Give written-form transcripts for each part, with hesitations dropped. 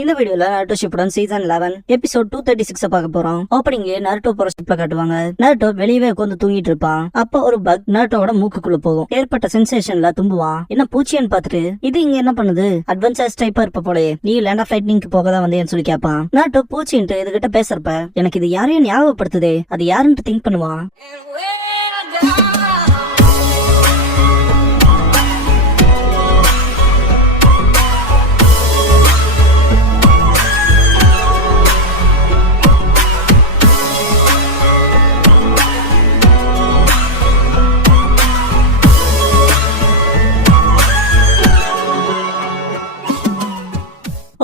இந்த வீடியோல Naruto Shippuden season 11 episode 236 பார்க்க போறோம். ஓப்பனிங் நருட்டோ போற ஷிப்ல காட்டுவாங்க. நருட்டோ வெளியவே உட்கார்ந்து தூங்கிட்டு இருப்பான். அப்ப ஒரு பக் நருட்டோட மூக்குக்குள்ள போகும். ஏற்பட்ட சென்சேஷன்ல தும்புவான். என்ன பூச்சின்னு பாத்துட்டு இது இங்க என்ன பண்ணுது, அட்வென்ச்சர்ஸ் டைப்பா இருப்ப போலே, நீ லேண்ட் ஆஃப் லைட்னிங்க்கு போக தான் வந்தேன்னு சொல்லி கேட்பான். நருட்டோ பூச்சின்ட்டு இதுகிட்ட பேசுறப்ப எனக்கு இது யாரையும் ஞாபகப்படுத்துதே, அது யாருன்னு திங்க் பண்ணுவான்.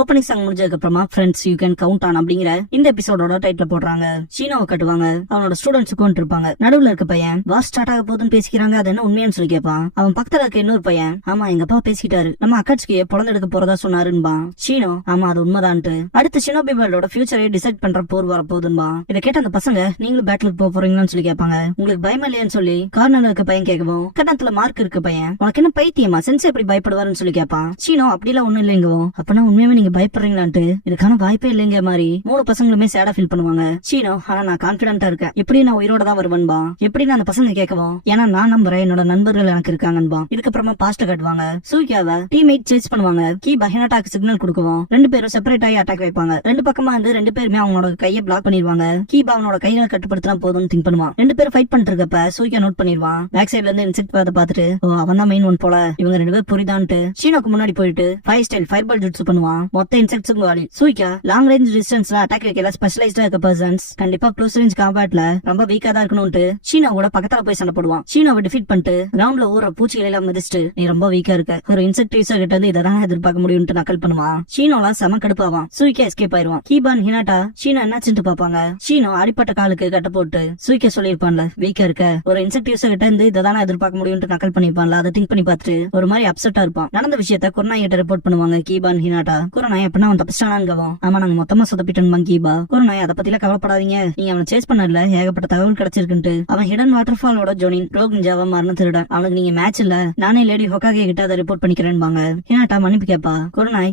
ஓப்பனிங் சாங் முடிஞ்சதுக்கு அப்புறமா friends you can count on அப்படிங்கிற இந்த எபிசோடோட டைட்டில் போடுறாங்க. ஷீனோவை கட்டுவாங்க. அவனோட ஸ்டூடெண்ட்ஸ் உட்கார்ந்து இருப்பாங்க. நடுவுல இருக்க பையன் வாஸ் ஸ்டார்ட் ஆக போதுன்னு பேசிக்கிறாங்க. அது என்ன உண்மையான்னு சொல்லி கேட்பான். அவன் பக்கத்துல இருக்க இன்னொரு பையன், ஆமா எங்க அப்பா பேசிக்கிட்டாரு, நம்ம அக்காட்சிக்கு பொழந்து எடுக்க போறதா சொன்னாருன்பா. ஷீனோ ஆமா அது உண்மைதான்ட்டு அடுத்து ஷினோபி வேர்ல்டோட ஃபியூச்சரை டிசைட் பண்ற போர் வர போதுன்பா. இதை கேட்ட அந்த பசங்க நீங்களும் பேட்டிலுக்கு போக போறீங்கன்னு சொல்லி கேட்பாங்க. உங்களுக்கு பயமா இல்லையான்னு சொல்லி கார்னர்ல இருக்க பையன் கேட்கவும், கட்டத்துல மார்க் இருக்க பையன் உனக்கு என்ன பைத்தியமா, சென்ஸ் எப்படி பயப்படுவாருன்னு சொல்லி கேட்பான். ஷீனோ அப்படிலாம் ஒண்ணும் இல்லைங்கவும், அப்பனா உண்மையுமே நீங்க பயப்படுறீங்களான்ட்டு இதுக்கான வாய்ப்பே இல்லைங்க மாதிரி மூணு பசங்களுமே சேடா ஃபீல் பண்ணுவாங்க. சீனோ ஆனா நான் கான்பிடென்ட்டா இருக்கேன், எப்படி நான் உயிரோட தான் வருவேன்பா. எப்படின்னு அந்த பசங்க கேட்கவும், ஏன்னா நான் நம்புறேன் என்னோட நண்பர்கள் எனக்கு இருக்காங்கன்பா. இதுக்கப்புறமா பாஸ்ட காட்டுவாங்க. சூக்கியாவை டீம்மேட் சேஸ் பண்ணுவாங்க. கீபா ஹினாட்டாக்கு சிக்னல் கொடுக்கவும் ரெண்டு பேரும் செப்பரேட் ஆகி அட்டாக் வைப்பாங்க. ரெண்டு பக்கமா வந்து ரெண்டு பேருமே அவனோட கையை பிளாக் பண்ணிடுவாங்க. கீபா அவனோட கைகளை கட்டுப்படுத்தினா போதும்னு திங்க் பண்ணுவான். ரெண்டு பேரும் ஃபைட் பண்ணிட்டு இருக்கப்ப சூக்கியா நோட் பண்ணிடுவான். பேக் சைட்ல இருந்து இன்செக்ட் பார்த்துட்டு ஓ அவன் தான் மெயின் ஒன் போல, இவங்க ரெண்டு பேரும் புரிதான்ட்டு ஷீனோக்கு முன்னாடி போயிட்டு ஃபைவ் ஸ்டைல் ஃபயர்பால் ஜுட்ஸ் பண்ணுவான். மொத்த இன்செக்ட்ஸுக்கு சூக்கியா லாங் ரேஞ்ச் டிஸ்டன்ஸ்ல அட்டாக் வைக்கல ஸ்பெஷலைஸ்டா இருக்க பர்சன்ஸ் கண்டிப்பா க்ளோஸ் ரேஞ்ச் காம்பேட்ல ரொம்ப வீக்கா தான் இருக்கணும்னு ஷீனோவோட பக்கத்துல போய் சண்டை போடுவான். ஷீனோவை டிஃபீட் பண்ணிட்டு கிரவுண்ட்ல ஊற பூச்சிகளை எல்லாம் மிதிச்சுட்டு நீ ரொம்ப வீக்கா இருக்க, ஒரு இன்செக்ட் யூசர் கிட்ட இருந்து இதான் எதிர்பார்க்க முடியும்னு நக்கல் பண்ணுவான். ஷீனோலாம் செம கடுப்பாவான். சூக்கியா எஸ்கேப் ஆயிருவான். கீபான் ஹினாட்டா ஷீனோ என்னாச்சுன்னு பாப்பாங்க. ஷீனோ அடிப்பட்ட காலுக்கு கட்ட போட்டு சூக்கியா சொல்லிருப்பான்ல வீக்கா இருக்க, ஒரு இன்செக்ட் யூசர் கிட்ட இருந்து இதான் எதிர்பார்க்க முடியும்னு நக்கல் பண்ணிருப்பான்ல. அதை திங்க் பண்ணி பார்த்துட்டு ஒரு மாதிரி அப்செட்டா இருப்பான். நடந்த விஷயத்த குருநாய் கிட்ட ரிப்போர்ட் பண்ணுவாங்க. கீபான் ஹினாட்டா குருநாய் எப்படின்னா அவன் தப்பிச்சானான்னு. ஆமா நாங்க மொத்தமா சொதப்பிட்டோம் கீபா. குருநாய் அதை பத்தில கவலைப்படாதீங்க, நீங்க அவனை சேஸ் பண்ணல ஏகப்பட்ட தகவல் கிடைச்சிருக்குன்ட்டு. அவன் ஹிடன் வாட்டர் ஃபாலோட ஜோனின் ரோக் நிஞ்சாவா மரண திருடன், அவனுக்கு நீங்க மேட்ச் இல்ல, நானே லேடி ஹொக்காகே கிட்ட அதை ரிப்போர்ட் பண்ணிக்கிறேன்பாங்க. ஹினாட்டா மன்னிப்பு கேப்பா.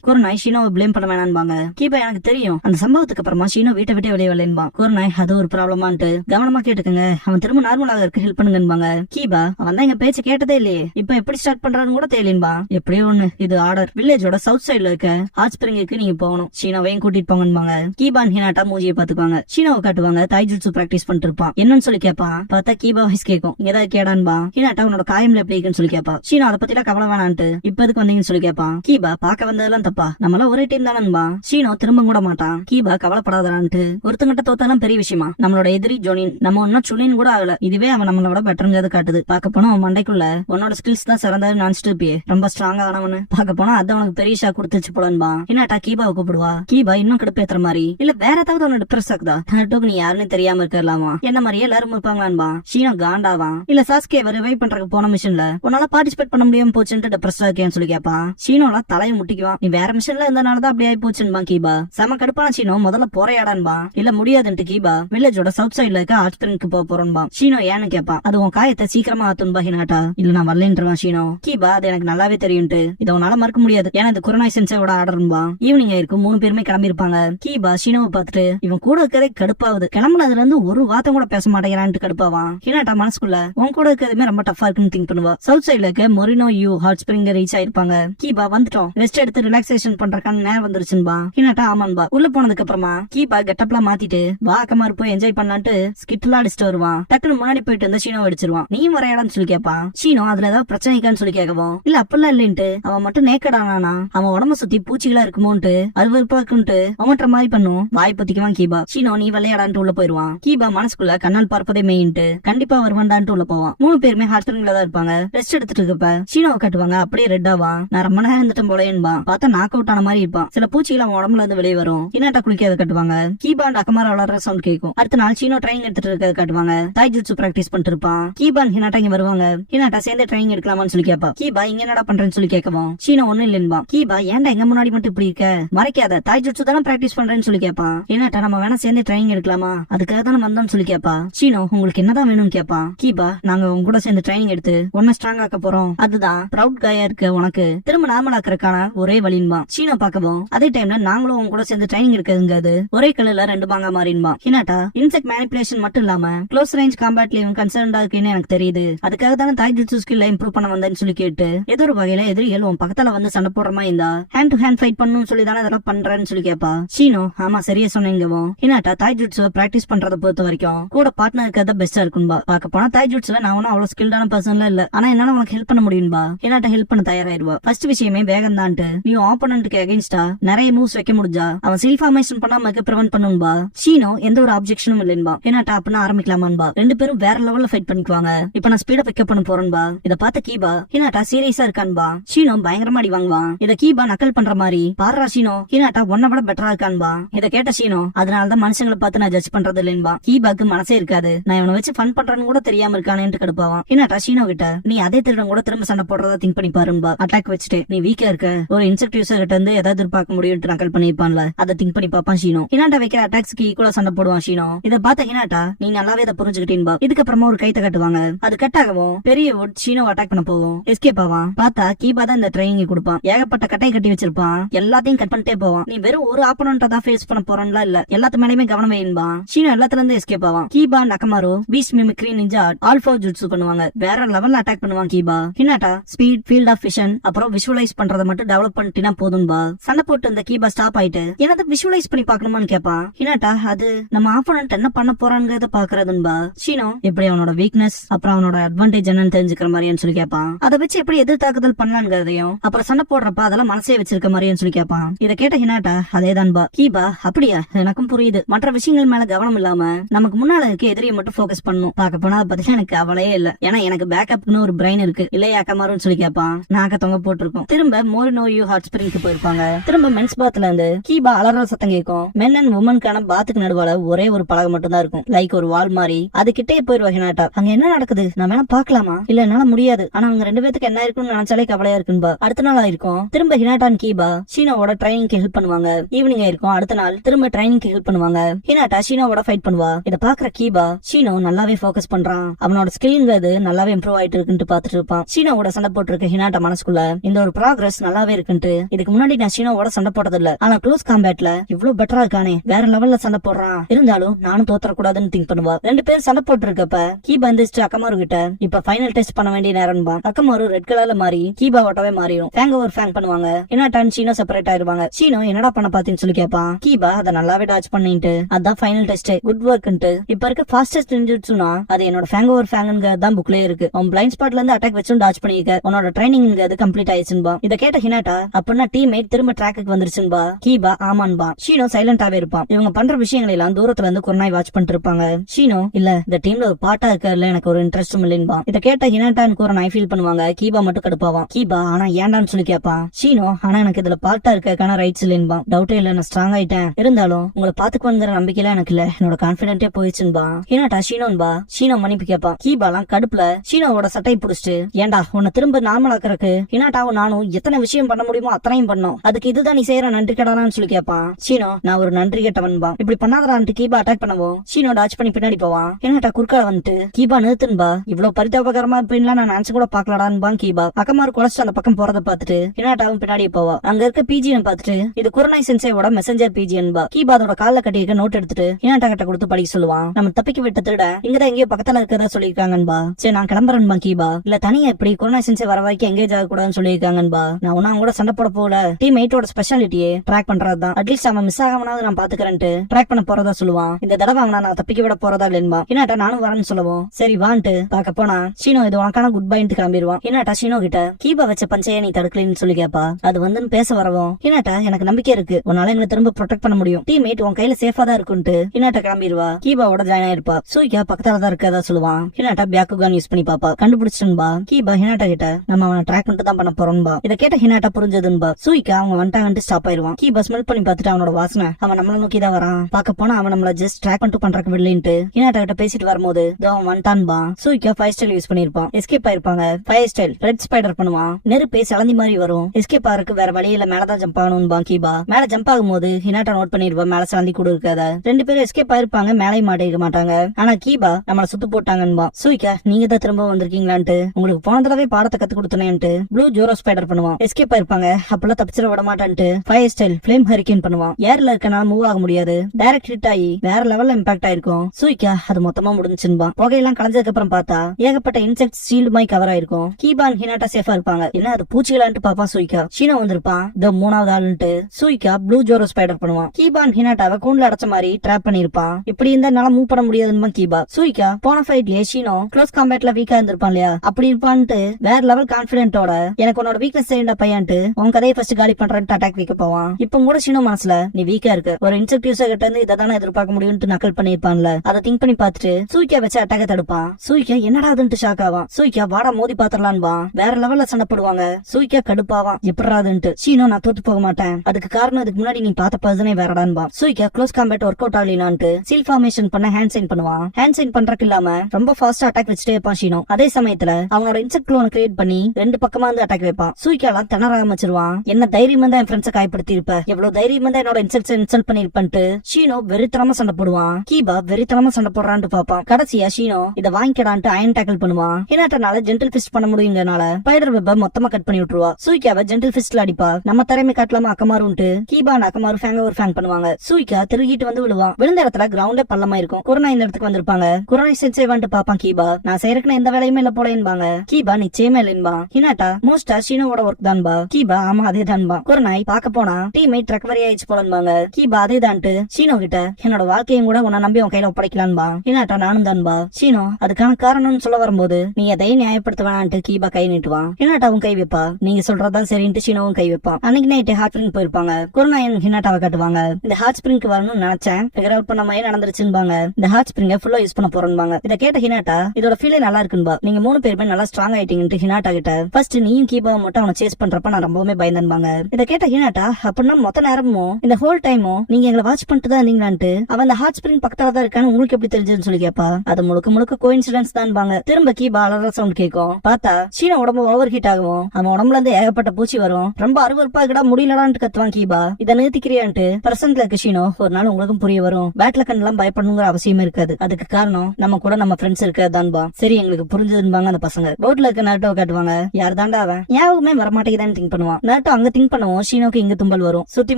குருநாய் ஷீனோவை பிளேம் பண்ண வேணான்பாங்க. கீபா எனக்கு தெரியும் அந்த சம்பவத்துக்கு அப்புறமா ஷீனோ வீட்டை விட்டே வெளியே வரலேன்பா. குருநாய் அது ஒரு ப்ராப்ளமான்ட்டு கவனமா கேட்டுக்கங்க, அவன் திரும்ப நார்மலாக இருக்க ஹெல்ப் பண்ணுங்கன்பாங்க. கீபா அவன் தான் எங்க பேச்சு கேட்டதே இல்லையே, இப்ப எப்படி ஸ்டார்ட் பண்றான்னு கூட தெரியலன்பா. எப்படியோ ஒண்ணு இது ஆர்டர், வில்லேஜோட சவுத் சைட்ல இருக்க ஹாட் ஸ்பிரிங்குக்கு நீங்க போகணும், ஷீனோவையும் கூட்டிட்டு போங்கன்பாங்க. கீபான் ஹினாட்டா மூஞ்சியை பாத்துக்குவாங்க. ஷீனோவை காட்டுவாங்க. தாய்ஜுட்சு பிராக்டிஸ் பண்ணிட்டு இருப்பான். என்னன்னு சொல்லி கேட்பான். பார்த்தா கீபா வாய்ஸ் கேட்கும், ஏதாவது கேடான்பா. ஹினாட்டா உன்னோட காயம்ல எப்படி இருக்குன்னு சொல்லி கேட்பா. ஷீனோ அதை பத்தில கவலை வேணான்ட்டு இப்ப எதுக்கு வந்தீங்கன்னு சொல்லி கேட்பான். கீபா பாக்க வந்ததெல்லாம் தப்பா, நம்மளாம் ஒரே டீம் தானன்பா. ஷீனோ திரும்ப கூட மாட்டான். கீபா கவலைப்படாதான்ட்டு ஒருத்தங்கிட்ட தோத்தாலும் பெரிய விஷயமா, நம்மளோட எதிரி ஜோனின் நம்ம ஒன்னும் சுனின் கூட ஆகல, இதுவே அவன் நம்மளோட பெட்டருங்கிறது காட்டுது. பாக்க போனா அவன் மண்டைக்குள்ள உன்னோட ஸ்கில்ஸ் தான் சிறந்தது நினைச்சிட்டு இருப்பியே, ரொம்ப ஸ்ட்ராங்கா ஆனவனு பாக்க போனா அது அவனுக்கு பெரிய ஷா கொடுத்துச்சு போலன்பா. ஹினாட்டா கீபாவை கூப்பிடுவா. கீபா இன்னும் கடுப்பேத்துற மாதிரி, இல்ல வேற ஏதாவது ஒன்னு டிப்ரெஸ் ஆகுதா, நருட்டோக்கு நீ யாருன்னு தெரியாம இருக்கலாமா, என்ன மாதிரியே எல்லாரும் இருப்பாங்களான்பா. ஷீனோ காண்டாவா. இல்ல சாஸ்கே ரிவைவ் பண்றதுக்கு போன மிஷன்ல உன்னால பார்ட்டிசிபேட் பண்ண முடியாம போச்சுன்னு டிப்ரெஸ் இருக்கேன்னு சொல்லி கேட்பான். ஷீனோல தலையை முட்டிக்குவான். நீ வேற மிஷன்ல இருந்தனாலதான் அப்படி ஆயி போச்சுன்பா. கீபா செம கடுப்பான. ஷீனோ முதல்ல போறையாடான்பா. இல்ல முடியாதுன்ட்டு கீபா வில்லேஜோட சவுத் சைட்ல இருக்க ஆட்ஸ்பிரிங்க்கு போறோம்பா. ஷீனோ ஏன்னு கேட்பான். அது உன் காயத்தை சீக்கிரமா ஆத்துன்பா ஹினாட்டா. இல்ல நான் வரலன்றான் ஷீனோ. கீபா அது எனக்கு நல்லாவே தெரியும்ட்டு, இதை உன்னால மறக்க முடியாது, ஏன்னா இந்த குருநாய் சென்சோட ஆர்டர்பா. ஈவினிங் ஆயிருக்கும், 3 பேருமே கிளம்பி இருப்பாங்க. கீபா ஷீனோவை பார்த்துட்டு இவன் கூட இருக்கிறதே கடுப்பாவது, கிளம்புனதுல இருந்து ஒரு வார்த்தை கூட பேச மாட்டேங்கிறான்ட்டு கடுப்பாவான். ஹினாட்டா மனசுக்குள்ள உன் கூட இருக்கிறதுமே ரொம்ப டஃபா இருக்குன்னு திங்க் பண்ணுவா. சவுத் சைட்ல இருக்க மொரினோ யூ ஹாட் ஸ்பிரிங் ரீச் ஆயிருப்பாங்க. கீபா வந்துட்டோம், ரெஸ்ட் எடுத்து ரிலாக்ஸேஷன் பண்றதுக்கான நேரம் வந்துருச்சுன்பா. ஹினாட்டா ஆமான்பா. உள்ள போனதுக்கு அப்புறமா கீபா கெட்டப்லாம் மாத்திட்டு வா அக்கமாரு போய் என்ஜாய் பண்ணலான்ட்டு ஸ்கிட்லாம் அடிச்சுட்டு வருவான். டக்குனு முன்னாடி போயிட்டு வந்து ஷீனோ அடிச்சிருவான். நீயும் வரையாடான்னு சொல்லி கேட்பான். ஷீனோ அதுல ஏதாவது பிரச்சனைக்கான்னு சொல்லி கேட்கவும், இல்ல அப்படிலாம் இல்லைன்ட்டு அவன் மட்டும் நேக்கடானா அவன் உடம்ப சுத்தி பூச்சிகளா இருக்குமோன்ட்டு அருவருப்பா இருக்குன்ட்டு அவன்ற மாதிரி பண்ணும். வாய் பத்திக்குவான் கீபா. ஷீனோ நீ விளையாடான்ட்டு உள்ள போயிருவான். கீபா மனசுக்குள்ள கண்ணால் பார்ப்பதே மெயின்ட்டு கண்டிப்பா வருவான்டான்ட்டு உள்ள போவான். 3 பேருமே ஹாட் ஸ்பிரிங்ல தான் இருப்பாங்க. ரெஸ்ட் எடுத்துட்டு இருக்கப்ப ஷீனோவை காட்டுவாங்க. அப்படியே ரெட் ஆவான். நான் ரொம்ப நேரம் இருந்துட்டும் போலேன்பா. பார்த்தா நாக் அவுட் ஆன மாதிரி இருப்பான். சில பூச்சிகள் அவன் உடம்புல இருந்து வெளியே வரும். ஹினாட்டா குளிக்காத காட்டுவாங்க. கீபா அண்ட் அக்கமாரா வளர்ற சவுண்ட் கேட்கும். அடுத்த நாள் ஷீனோ ட்ரைனிங் எடுத்துட்டு இருக்க காட்டுவாங்க. தாய்ஜுட்சு பிராக்டிஸ் பண்ணிட்டு இருப்பான். கீபா அண்ட் ஹினாட்டா இங்க வருவாங்க. ஹினாட்டா சேர்ந்து ட்ரைனிங் எடுக்கலாமான்னு சொல்லி கேட்பா. கீபா இங்க என்னடா பண்றேன்னு சொல்லி கேட்கவும் ஷீனோ ஒண்ணு இல்லன்பா. கீபா ஏன்டா எங்க முன்னாடி மட்டும் இப்படி சொல்லியிருக்க, மறைக்காத, தாய்ஜுட்சு தானே பிராக்டிஸ் பண்றேன்னு சொல்லி கேட்பான். என்னட்டா நம்ம வேணா சேர்ந்து ட்ரைனிங் எடுக்கலாமா, அதுக்காக தானே வந்தோம்னு சொல்லி கேட்பா. சீனோ உங்களுக்கு என்னதான் வேணும்னு கேட்பான். கீபா நாங்க உங்க கூட சேர்ந்து ட்ரைனிங் எடுத்து உன்ன ஸ்ட்ராங் ஆக்க போறோம், அதுதான் ப்ரௌட் காயா இருக்க உனக்கு திரும்ப நார்மல் ஆக்குறதுக்கான ஒரே வழின்பா. சீனோ பார்க்கவும் அதே டைம்ல நாங்களும் உங்க கூட சேர்ந்து ட்ரைனிங் எடுக்கிறதுங்கிறது ஒரே கல்லுல ரெண்டு மாங்கா மாறின்பா. ஹினாட்டா இன்செக்ட் மேனிபுலேஷன் மட்டும் இல்லாம க்ளோஸ் ரேஞ்ச் காம்பேட்ல இவன் கன்சர்ன்டா இருக்குன்னு எனக்கு தெரியுது, அதுக்காக தானே தாய்ஜுட்சு ஸ்கில்ல இம்ப்ரூவ் பண்ண வந்தேன்னு சொல்லி கேட்டு ஏதோ ஒரு வகையில எதிரிகள் உன் பக்கத்துல வந்து சண்டை போடுற மாதிரி இருந்தா ஹேண்ட் டு ஹேண்ட் ஃபைட் பண்ணணும்னு சொல்லி தானே இதெல்லாம் பண்றேன்னு சொல்லி கேட்பா. சீனோ ஆமா சரியா சொன்னீங்கவும். ஹினாட்டா தாய்ஜுட்சுவை பிராக்டிஸ் பண்றத பொறுத்த வரைக்கும் கூட பார்ட்னர் இருக்கிறத பெஸ்டா இருக்கும்பா. பார்க்க போனா தாய்ஜுட்சுல நான் ஒன்னும் அவ்வளவு ஸ்கில்டான பர்சன்ல இல்ல, ஆனா என்னால உனக்கு ஹெல்ப் பண்ண முடியும்பா. ஹினாட்டா ஹெல்ப் பண்ண தயாராயிருவா. ஃபர்ஸ்ட் விஷயமே வேகம் தான்ட்டு நீ ஆப்போனன்ட்க்கு அகைன்ஸ்டா நிறைய மூவ்ஸ் வைக்க முடிஞ்சா அவன் செல்ஃப் ஃபார்மேஷன் பண்ணாம பிரிவென்ட் பண்ணும்பா. சீனோ எந்த ஒரு ஆப்ஜெக்ஷனும் இல்லைன்பா. ஹினாட்டா அப்படின்னா ஆரம்பிக்கலாமான்பா. ரெண்டு பேரும் வேற லெவல்ல ஃபைட் பண்ணிக்குவாங்க. இப்ப நான் ஸ்பீட பிக்கப் பண்ண போறேன்பா. இத பார்த்த கீபா ஹினாட்டா சீரியஸா இருக்கான்பா. சீனோ பயங்கரமா அடி வாங்குவான். இத கீபா நக்கல் பண்ற மாதிரி பாரா சீனோ ஹினாட்டா உன்னை விட பெட்டரா இருக்கான்பா. இத கேட்ட சீனோ அதனாலதான் மனுஷங்களை பார்த்து நான் ஜட்ஜ் பண்றது இல்லைன்பா. கீபாக்கு மனசே இருக்காது, நான் இவனை வச்சு ஃபன் பண்றேன்னு கூட தெரியாம இருக்கானேன்னு கடுப்பாவான். ஹினாட்டா சீனோ கிட்ட நீ அதே திருடன் கூட திரும்ப சண்டை போடுறதா திங்க் பண்ணி பாருன்பா. அட்டாக் வச்சுட்டு நீ வீக்கா இருக்க, ஒரு இன்செக்ட் யூசர் கிட்ட இருந்து ஏதாவது எதிர்பார்க்க முடியும் நக்கல் பண்ணிருப்பான்ல, அதை திங்க் பண்ணி பாப்பான் சீனோ. ஹினாட்டா வைக்கிற அட்டாக்ஸ்க்கு ஈக்குவலா சண்டை போடுவான் சீனோ. இத பார்த்த ஹினாட்டா நீ நல்லாவே அதை புரிஞ்சுக்கிட்டீன்பா. இதுக்கப்புறமா ஒரு கைத்த கட்டுவாங்க. அது கட்டாகவும் பெரிய வுட் சீனோ அட்டாக் பண்ண போவோம். எஸ்கேப் ஆவான். பார்த்தா கீபா தான் இந்த ட்ரைனிங் கொடுப்பான். ஏகப்பட்ட கட்டை கட்டி வச்சிருப்பான். எல்லாத்தையும் கட் பண்ணிட்டே போவான். நீ வெறும் ஒரு ஆப்போனன்ட்ட தான் ஃபேஸ் பண்ண போறேன்ல இல்ல, எல்லாத்து மேலயுமே கவனம் வைன்பா. சீனோ எல்லாத்துல இருந்து எஸ்கேப் ஆவான். கீபா நக்கமாரு beast mimicry ninja alpha jutsu பண்ணுவாங்க. வேற லெவல்ல அட்டாக் பண்ணுவான் Kiba. Hinata speed, field of vision, அப்புறம் விஷுவலைஸ் பண்றத மட்டும் டெவலப் பண்ணிட்டா போதும்பா. சண்டை போட்டு இந்த கீபா ஸ்டாப் ஆயிட்டு என்னது விஷுவலைஸ் பண்ணி பாக்கணுமான்னு கேட்பான். ஹினாட்டா அது நம்ம ஆப்போனன்ட் என்ன பண்ண போறாங்கிறத பாக்குறதுன்பா. சீனோ எப்படி அவனோட வீக்னஸ் அப்புறம் அவனோட அட்வான்டேஜ் என்னன்னு தெரிஞ்சுக்கிற மாதிரின்னு சொல்லி கேட்பான். அதை வச்சு எப்படி எதிர் தாக்குதல் பண்ணலாங்கிறதையும் அப்புறம் சண்டை போடுறப்ப அதெல்லாம் மனசே வச்சிருக்க மாதிரின்னு சொல்லி கேட்பான். இதை கேட்ட ஹினாட்டா அதேதான்பா. கீபா அப்படியா எனக்கும் புரியுது, மற்ற விஷயங்கள் மேல கவனம் இல்லாம நமக்கு முன்னால இருக்க எதிரியை மட்டும் போக்கஸ் பண்ணும். பார்க்க போனா அதை பத்தி எனக்கு அவளையே இல்ல, ஏன்னா எனக்கு பேக்கப்னு ஒரு பிரைன் இருக்கு இல்லையா கமாருன்னு சொல்லி கேட்பான். நாக்க தொங்க போட்டிருக்கோம். திரும்ப மோரினோ யூ ஹாட் ஸ்பிரிங்க்கு போயிருப்பாங்க. திரும்ப மென்ஸ் பாத்ல இருந்து கீபா அலற சத்தம் கேட்கும். மென் அண்ட் உமனுக்கான பாத்துக்கு நடுவால ஒரே ஒரு பலகை மட்டும் தான் இருக்கும், லைக் ஒரு வால் மாதிரி. அது கிட்டே போயிருவா ஹினாட்டா. அங்க என்ன நடக்குது நான் வேணா பாக்கலாமா, இல்ல என்னால முடியாது, ஆனா அவங்க ரெண்டு பேத்துக்கு என்ன இருக்குன்னு நினைச்சாலே கவலையா இருக்குன்பா. அடுத்த நாள் ஆயிருக்கும். திரும்ப ஹினாட்டான் கீபா சீனோவோட ட்ரைனிங்க்கு ஹெல்ப் பண்ணுவாங்க. ஈவினிங் ஆயிருக்கும். அடுத்த நாள் திரும்ப ட்ரைனிங்க்கு ஹெல்ப் பண்ணுவாங்க. ஹினாட்டா சீனோவோட ஃபைட் பண்ணுவா. இத பாக்குற கீபா சீனோ நல்லாவே போக்கஸ் பண்றான், அவனோட ஸ்கில்ங்கிறது நல்லாவே இம்ப்ரூவ் ஆயிட்டு இருக்குன்னு பாத்துட்டு இருப்பான். சீனோவோட சண்டை போட்டு இருக்க ஹினாட்டா மனசுக்குள்ள இந்த ஒரு ப்ராக்ரஸ் நல்லாவே இருக்குன்ட்டு, இதுக்கு முன்னாடி நான் சீனோவோட சண்டை போட்டது இல்ல, ஆனா க்ளோஸ் காம்பேட்ல இவ்வளவு பெட்டரா இருக்கானே, வேற லெவல்ல சண்டை போடுறான், இருந்தாலும் நானும் தோத்தரக்கூடாதுன்னு திங்க் பண்ணுவா. ரெண்டு பேரும் சண்டை போட்டு இருக்கப்ப கீபா எந்திரிச்சு அக்கமாரு கிட்ட இப்ப ஃபைனல் டெஸ்ட் பண்ண வேண்டிய நேரம்பா. அக்கமாரு ரெட் கலர்ல மாறி கீபா ஓட்டவே மாறிடும். ஃபேங் ஓவர் ஃபேங் பண்ணுவாங்க. ஹினாட்டான் சீனோ செப்பரேட் ஆயிருவாங்க. சீனோ என்னடா பண்ண பாத்தீங்கன்னு சொல்லி கேட்பான். கீபா அதை நல்லாவே டாச் பண்ணிட்டு அதான் ஃபைனல் டெஸ்ட், குட் ஒர்க்ன்ட்டு. இப்ப இருக்க ஃபாஸ்டஸ்ட் நின்ஜுட்சுனா அது என்னோட ஃபேங் ஓவர் ஃபேங்ங்கிறது தான் புக்லயே இருக்கு. உன் பிளைண்ட் ஸ்பாட்ல இருந்து அட்டாக் வச்சும் டாச் பண்ணிருக்க, உன்னோட ட்ரைனிங்ங்கிறது கம்ப்ளீட் ஆயிடுச்சுன்பா. இத கேட்ட ஹினாட்டா அப்படின்னா டீம்மேட் திரும்ப ட்ராக்கு வந்துருச்சுன்பா. கீபா ஆமான்பா. சீனோ சைலண்டாவே இருப்பான். இவங்க பண்ற விஷயங்களை எல்லாம் தூரத்துல இருந்து குறநாய் வாட்ச் பண்ணிட்டு இருப்பாங்க. சீனோ இல்ல இந்த டீம்ல ஒரு பாட்டா இருக்கறதுல எனக்கு ஒரு இன்ட்ரெஸ்டும் இல்லைன்பா. இத கேட்ட ஹினாட்டான் குறநாய் ஃபீல் பண்ணுவாங்க. கீபா மட்டும் கடுப்பாவான். கீபா ஆனா ஏண்டான்னு சொல்லி கேட்பான். சீனோ ஆனா எனக்கு இதுல பாட்டா இருக்கக்கான ரைட்ஸ் இல்லைன்பா. டவுட்டே இல்ல, நான் ஸ்ட்ராங் ஆயிட்டேன், இருந்தாலும் உங்களை பாத்துக்குவாங்கிற நம்பிக்கையில எனக்கு இல்ல, என்னோட கான்பிடென்டே போயிடுச்சுன்பா. ஹினாட்டா சீனோன்பா. சீனோ மன்னிப்பு கேட்பான். கீபாலாம் கடுப்புல சீனோவோட சட்டையை புடிச்சிட்டு ஏண்டா உன்னை திரும்ப நார்மல் ஆக்குறதுக்கு ஹினாட்டாவும் நானும் எத்தனை விஷயம் பண்ண முடியுமோ அத்தனையும் பண்ணோம், அதுக்கு இதுதான் நீ செய்யற நன்றி கடனான்னு சொல்லி கேட்பான். சீனோ நான் ஒரு நன்றி கேட்டவன்பா, இப்படி பண்ணாதடான்ட்டு கீபா அட்டாக் பண்ணவும் சீனோ டாச் பண்ணி பின்னாடி போவான். ஹினாட்டா குறுக்கால வந்துட்டு கீபா நிறுத்துன்பா, இவ்வளவு பரிதாபகரமா இருப்பீங்களா நான் நினைச்சு கூட பாக்கலாடான்பா. கீபா அக்கமாரு குறைச்சு அந்த பக்கம் போறத பாத்துட்டு ஹினாட்டாவும் பின்னாடியே போவா. அங்க இருக்க பிஜிஎன் பாத்துட்டு இது குறநாய் சென்சேவோட மெசஞ்சர் பிஜிஎன்பா. கீபா அதோட கால கட்டியிருக்க நோட் எடுத்துட்டு ஹினாட்டா கிட்ட கொடுத்து படிக்க சொல்லுவான். நம்ம தப்பிக்க விட்ட திருட இங்கதான் எங்கேயோ பக்கத்துல இருக்கதா சொல்லிருக்காங்கன்பா. சரி நான் கிளம்புறேன்பா. கீபா இல்ல தனியா இப்படி குறநாய் சென்சே வர வரைக்கும் எங்கேஜ் ஆக கூடாதுன்னு சொல்லிருக்காங்கன்பா. நான் ஒன்னும் அவங்க கூட சண்டை போட போல, டீம் எயிட்டோட ஸ்பெஷாலிட்டியே ட்ராக் பண்றதுதான், அட்லீஸ்ட் அவன் மிஸ் ஆகாமனாவது நான் பாத்துக்கிறேன்ட்டு ட்ராக் பண்ண போறதா சொல்லுவான். இந்த தடவை அவனை நான் தப்பிக்க விட போறதா இல்லன்பா. ஹினாட்டா நானும் வரேன்னு சொல்லவும் சரி வான்ட்டு பாக்க போனா சீனோ இது உனக்கான குட் பைன்ட்டு கிளம்பிடுவான். ஹினாட்டா சீனோ கிட்ட கீபா வச்ச பஞ்சையை நீ தடுக்கலன்னு சொல்லி கேப்பா. அது வந்து பேச வரவும் ஹினாட்டா எனக்கு நம்பிக்கை இருக்கு, உன்னால எங்களை திரும்ப ப்ரொடெக்ட் பண்ண முடியும், டீம்மேட் உன் கையில சேஃபா தான் இருக்குன்ட்டு ஹினாட்டா கிளம்பிடுவா. கீபாவோட ஜாயின் ஆயிருப்பா. சூய்கா பக்கத்துல தான் இருக்கதா சொல்லுவான். ஹினாட்டா பேக்குகான் யூஸ் பண்ணி பாப்பா. கண்டுபிடிச்சிட்டுன்பா. கீபா ஹினாட்டா கிட்ட நம்ம அவனை ட்ராக் பண்ணிட்டு தான் பண்ண போறோம்பா. இத கேட்ட ஹினாட்டா புரிஞ்சதுன்பா. சூய்கா அவங்க வந்துட்டாங்கன்ட்டு ஸ்டாப் ஆயிருவான். கீபா ஸ்மெல் பண்ணி பார்த்துட்டு அவனோட வாசனை அவன் நம்மள நோக்கி தான் வரான். பாக்க போனா அவன் நம்மள ஜஸ்ட் ட்ராக் பண்ணிட்டு பண்றதுக்கு விடலின்ட்டு ஹினாட்டா கிட்ட பேசிட்டு வரும்போது அவன் வந்துட்டான்பா. சூய்கா ஃபைவ் ஸ்டைல் யூஸ் பண்ணிருப்பான். எஸ்கேப் ஆயிருப்பாங்க. ஃபைவ் ஸ்டைல் ரெட் ஸ்பைடர் பண்ணுவான். நெருப்பே சலந்தி மாதிரி வரும். எஸ்கேப் ஆறதுக்கு வேற வழியில மேலதான் மேல ஜம்ப் ஆகணும் கீபா. மேல ஜம்ப் ஆகும்போது ஹினாட்டா நோட் பண்ணிருப்பா மேல சந்தி கூட இருக்காத. 2 பேரும் எஸ்கேப் ஆயிருப்பாங்க, மேலே மாட்டிருக்க மாட்டாங்க. ஆனா கீபா நம்மள சுத்து போட்டாங்கன்பா. சூய்கா நீங்க தான் திரும்ப வந்திருக்கீங்களான்ட்டு உங்களுக்கு போன தடவை பாடத்தை கத்து கொடுத்தனேன்ட்டு ப்ளூ ஜோரோ ஸ்பைடர் பண்ணுவான். எஸ்கேப் ஆயிருப்பாங்க, அப்பெல்லாம் தப்பிச்சிட விட மாட்டான்ட்டு ஃபயர் ஸ்டைல் ஃபிளேம் ஹரிகேன் பண்ணுவான். ஏர்ல இருக்கனால மூவ் ஆக முடியாது, டைரக்ட் ஹிட் ஆகி வேற லெவல்ல இம்பாக்ட் ஆயிருக்கும். சூய்கா அது மொத்தமா முடிஞ்சுன்பா. புகையெல்லாம் கலைஞ்சதுக்கு அப்புறம் பார்த்தா ஏகப்பட்ட இன்செக்ட் ஷீல்டு மாதிரி கவர் ஆயிருக்கும். கீபா ஹினாட்டா சேஃபா இருப்பாங்க. என்ன அது பூச்சிகளான்ட்டு பாப்பான் சூய்கா. சீனோ வந்திருப்பான், இந்த 3வது ஆளுன்ட்டு. சூய்கா ப்ளூ ஜோரோ ஸ்பைடர் பண்ணுவான். கீபா ஹினாட்டாவை கூண்டுல அடைச்ச மாதிரி ட்ராப் பண்ணிருப்பான். இப்படி இருந்தா என்னால மூவ் பண்ண முடியாதுன்னு கீபா. சூய்கா போன ஃபைட்லயே ஷீனோ க்ளோஸ் காம்பேட்ல வீக்கா இருந்திருப்பான் இல்லையா, அப்படி இருப்பான்ட்டு வேற லெவல் கான்பிடென்ட்டோட எனக்கு உன்னோட வீக்னஸ் தெரியுண்டா பையன்ட்டு உன் கதையை ஃபர்ஸ்ட் காலி பண்றேன்ட்டு அட்டாக் வைக்க போவான். இப்ப கூட ஷீனோ மனசுல நீ வீக்கா இருக்க, ஒரு இன்செக்டிவ்ஸா கிட்ட இருந்து இதை தானே எதிர்பார்க்க முடியும்னு நக்கல் பண்ணிருப்பான்ல. அதை திங்க் பண்ணி பார்த்துட்டு சூய்கா வச்சு அட்டாக்க தடுப்பான். சூய்கா என்னடா அதுன்ட்டு ஷாக் ஆவான். சூய்கா வாடா மோதி பாத்திரலான்பா. வேற லெவல்ல சண்டை போடுவாங்க. சூய்கா கடுப்பாவான், எப்படாதுன்ட்டு. ஷீனோ நான் தோத்து போக மாட்டேன், அதுக்கு காரணம் இதுக்கு முன்னாடி நீ பார்த்த பர்சனே வேறடான்பா. சூய்கா க்ளோஸ் காம்பேட் ஒர்க் அவுட் ஆகலினான்ட்டு சீல் ஃபார்மேஷன் பண்ண ஹேண்ட் சைன் பண்ணுவான். ஹேண்ட் சைன் பண்றதுக்கு இல்லாம ரொம்ப ஃபாஸ்டா அட்டாக் வச்சுட்டே இருப்பான் ஷீனோ. அதே சமயத்துல அவனோட இன்செக்ட் க்ளோனை கிரியேட் பண்ணி 2 பக்கமா இருந்து அட்டாக் வைப்பான். சூய்காலாம் திணற ஆரம்பிச்சிருவான். என்ன தைரியம் தான் என் ஃப்ரெண்ட்ஸை காயப்படுத்தி இருப்ப, எவ்வளவு தைரியம் தான் என்னோட இன்செக்ட்ஸ் இன்சல்ட் பண்ணிருப்பன்ட்டு ஷீனோ வெறித்தனமா சண்டை போடுவான். கீபா வெறித்தனமா சண்டை போடுறான்னு பாப்பான். கடைசியா ஷீனோ இதை வாங்கிக்கடான்ட்டு அயன் டேக்கிள் பண்ணுவான். ஹினாட்டானால ஜென்டில் ஃபிஸ்ட் பண்ண முடியுங்கனால ஸ்பைடர் வெப்ப மொத்தமா கட் பண்ணி விட்டுருவா. சூய்காவை ஜென்டில் ஃபிஸ்ட்ல அடிப்பா. நம்ம திறமை காட்டலாம அக்கமாருன்ட்டு கீபா அக்கமாரு ஃபேங்க ஒரு ஃபேங் பண்ணுவாங்க. சூய்கா திருகிட்டு வந்து விழுவான். விழுந்த இடத்துல கிரவுண்டே பள்ளமா இருக்கும். குரோனா இந்த இடத்துக்கு வந்திருப்பாங்க. குரோனா சென்சே வந்துட்டு பாப்பான் கீபா. நான் செய்யறதுக்கு எந்த வேலையுமே இல்ல போலேன்பாங்க. கீபா நிச்சயமே இல்லைன்பா. ஹினாட்டா மோஸ்டா ஷீனோவோட ஒர்க் தான்பா. கீபா ஆமா அதே தான்பா. குரோனாய் பாக்க போனா டீம்மேட் ரெக்கவரி ஆயிடுச்சு போலன்பாங்க. கீபா அதே தான்ட்டு ஷீனோ கிட்ட என்னோட வாழ்க்கையும் கூட உன்னை நம்பி உன் கையில ஒப்படைக்கலான்பா. ஹினாட்டா நானும் தான்பா. ஷீனோ அதுக்கான காரணம்னு சொல்ல வரும்போது நீ எதையும் நியாயப்படுத்த வேணான்ட்டு கீபா கை நீட்டுவான். ஹினாட்டாவும் கை வைப்பா. நீங்க சொல்றதான் சரின்ட்டு ஷீனோவும் கை வைப்பான். அன்னைக்கு நைட்டு ஹாட் ஸ்பிரிங் போயிருப்பாங்க. குரோனா ஹினாட்டாவை காட்டுவாங்க. இந்த ஹாட் ஸ்பிரிங்க்கு வரணும்னு நினைச்சேன், ஃபிகர் அவுட் பண்ண மாதிரி நடந்துருச்சுன்பாங்க. இந்த ஹாட் ஸ்பிரிங்க ஃபுல்லா யூஸ் பண்ண போறேன்பாங்க. இதை கேட்ட ஹினாட்டா இதோட ஃபீலே நல்லா இருக்குன்பா. நீங்க 3 பேருமே நல்லா ஸ்ட்ராங் ஆயிட்டீங்கன்ட்டு ஹினாட்டா கிட்ட ஃபர்ஸ்ட் நீயும் கீபாவை மட்டும் அவனை சேஸ் பண்றப்ப நான் ரொம்பவே பயந்தன்பாங்க. இதை கேட்ட ஹினாட்டா அப்படின்னா மொத்த நேரமும் இந்த ஹோல் டைமும் நீங்க எங்களை வாட்ச் பண்ணிட்டு தான் இருந்தீங்களான்ட்டு அவன் அந்த ஹாட் ஸ்பிரிங் பக்கத்துல தான் இருக்கான்னு உங்களுக்கு எப்படி தெரிஞ்சதுன்னு சொல்லி கேப்பா. அது முழுக்க முழுக்க கோஇன்சிடென்ஸ் தான்பாங்க. திரும்ப கீபா அலற சவுண்ட் கேட்கும். பார்த்தா சீன உடம்பு ஓவர் ஹீட் ஆகும். அவன் உடம்புல இருந்து ஏகப்பட்ட பூச்சி வரும். ரொம்ப அருவருப்பா கிட்ட முடியலடான்ட்டு கத்துவான் கீபா. இதை நிறுத்திக்கிறியான்ட்டு பிரசன்ட்ல இருக்க ஷீனோ ஒரு நாள் உங்களுக்கும் புரிய வரும். பேட்ல கண்ணெல்லாம் பயப்படணுங்கிற அவசியமே இருக்காது, அதுக்கு காரணம் நம்ம கூட நம்ம ஃப்ரெண்ட்ஸ் இருக்காதுதான்பா. சரி எங்களுக்கு புரிஞ்சதுன்பாங்க அந்த பசங்க. போட்ல இருக்க நாட்டோ காட்டுவாங்க. யார் தாண்டா அவன் யாவுமே வரமாட்டேங்குதான்னு திங்க் பண்ணுவான். நாட்டோ அங்க திங்க் பண்ணுவோம். ஷீனோக்கு இங்க தும்பல் வரும். சுத்தி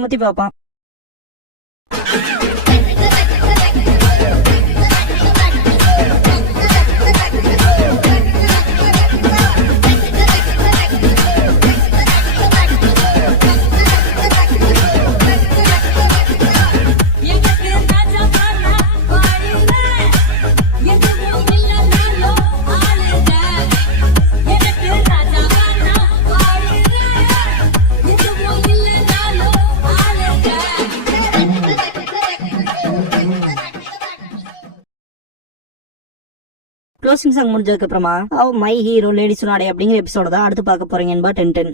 முத்தி பாப்பான். க்ளோசிங் சாங் முடிஞ்சதுக்கு அப்புறமா மை ஹீரோ லேடி சுனாடே அப்படிங்கிற எபிசோட தான் அடுத்து பார்க்க போறீங்க. 10